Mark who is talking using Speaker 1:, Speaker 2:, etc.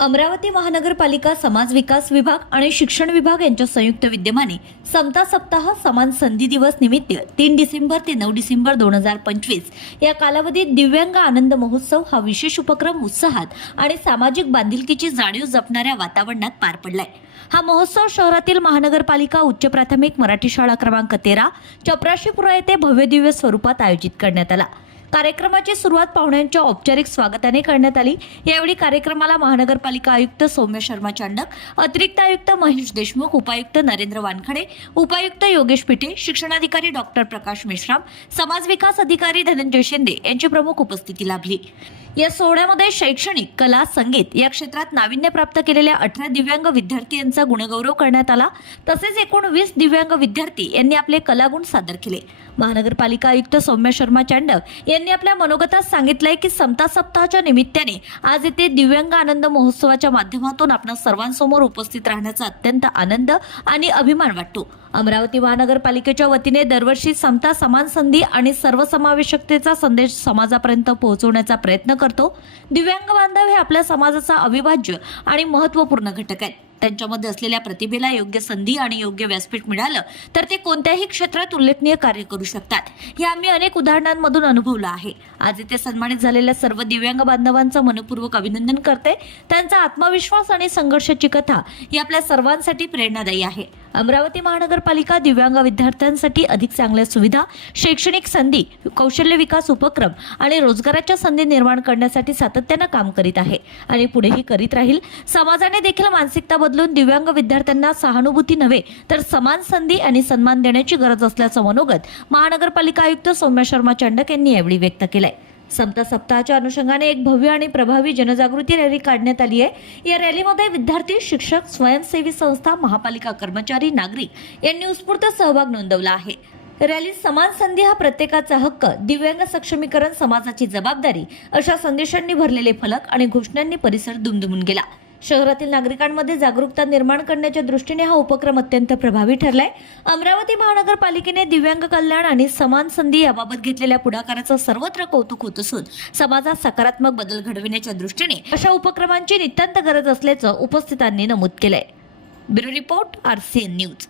Speaker 1: अमरावती महानगरपालिका समाज विकास विभाग आणि शिक्षण विभाग यांच्या संयुक्त विद्यमाने समता सप्ताह समान संधी दिवस निमित्त तीन डिसेंबर ते नऊ डिसेंबर दोन हजार पंचवीस या कालावधीत दिव्यांग आनंद महोत्सव हा विशेष उपक्रम उत्साहात आणि सामाजिक बांधिलकीची जाणीव जपणाऱ्या वातावरणात पार पडलाय. हा महोत्सव शहरातील महानगरपालिका उच्च प्राथमिक मराठी शाळा क्रमांक तेरा चपराशीपुरा येथे भव्यदिव्य स्वरूपात आयोजित करण्यात आला. कार्यक्रमाची सुरुवात पाहुण्यांच्या औपचारिक स्वागताने करण्यात आली. यावेळी कार्यक्रमाला महानगरपालिका आयुक्त सौम्य शर्मा चांडक अतिरिक्त आयुक्त महेश देशमुख उपायुक्त नरेंद्र वानखडे उपायुक्त योगेश पिठे शिक्षणाधिकारी डॉक्टर प्रकाश मेश्राम समाज विकास अधिकारी धनंजय शिंदे यांची प्रमुख उपस्थिती लाभली. या सोहळ्यामध्ये शैक्षणिक कला संगीत या क्षेत्रात नाविन्य प्राप्त केलेल्या अठरा दिव्यांग विद्यार्थी यांचा गुणगौरव करण्यात आला. तसेच एकूण वीस दिव्यांग विद्यार्थी यांनी आपले कलागुण सादर केले. महानगरपालिका आयुक्त सौम्य शर्मा चांडक यांनी आपल्या मनोगतात सांगितलंय की समता सप्ताहाच्या निमित्ताने आज येथे दिव्यांग आनंद महोत्सवाच्या माध्यमातून आपण सर्वांसमोर उपस्थित राहण्याचा अत्यंत आनंद आणि अभिमान वाटतो. अमरावती महानगरपालिकेच्या वतीने दरवर्षी समता समान संधी आणि सर्वसमावेशकतेचा संदेश समाजापर्यंत पोहोचवण्याचा प्रयत्न करतो. दिव्यांग बांधव हे आपल्या समाजाचा अविभाज्य आणि महत्त्वपूर्ण घटक आहेत. त्यांच्यामध्ये असलेल्या प्रतिभेला योग्य संधी आणि योग्य व्यासपीठ मिळालं तर ते कोणत्याही क्षेत्रात उल्लेखनीय कार्य करू शकतात. हे आम्ही अनेक उदाहरणांमधून अनुभवलं आहे. आज इथे सन्मानित झालेल्या सर्व दिव्यांग बांधवांचं मनपूर्वक अभिनंदन करते. त्यांचा आत्मविश्वास आणि संघर्षाची कथा ही आपल्या सर्वांसाठी प्रेरणादायी आहे. अमरावती महानगरपालिका दिव्यांग विद्यार्थ्यांसाठी अधिक चांगल्या सुविधा शैक्षणिक संधी कौशल्य विकास उपक्रम आणि रोजगाराच्या संधी निर्माण करण्यासाठी सातत्यानं काम करीत आहे आणि पुढेही करीत राहील. समाजाने देखील मानसिकता बदलून दिव्यांग विद्यार्थ्यांना सहानुभूती नव्हे तर समान संधी आणि सन्मान देण्याची गरज असल्याचं मनोगत महानगरपालिका आयुक्त सौम्य शर्मा चंडक यांनी यावेळी व्यक्त केलं आहे समता सप्ताहाच्या अनुषंगाने एक भव्य आणि प्रभावी जनजागृती रॅली काढण्यात आली आहे. या रॅलीमध्ये विद्यार्थी शिक्षक स्वयंसेवी संस्था महापालिका कर्मचारी नागरिक यांनी उत्स्फूर्त सहभाग नोंदवला आहे. रॅलीत समान संधी हा प्रत्येकाचा हक्क दिव्यांग सक्षमीकरण समाजाची जबाबदारी अशा संदेशांनी भरलेले फलक आणि घोषणांनी परिसर दुमदुमून गेला. शहरातील नागरिकांमध्ये जागरूकता निर्माण करण्याच्या दृष्टीने हा उपक्रम अत्यंत प्रभावी ठरलाय. अमरावती महानगरपालिकेने दिव्यांग कल्याण आणि समान संधी याबाबत घेतलेल्या पुढाकाराचं सर्वत्र कौतुक होत असून समाजात सकारात्मक बदल घडविण्याच्या दृष्टीने अशा उपक्रमांची नितांत गरज असल्याचं उपस्थितांनी नमूद केलंय. Bureau report N news.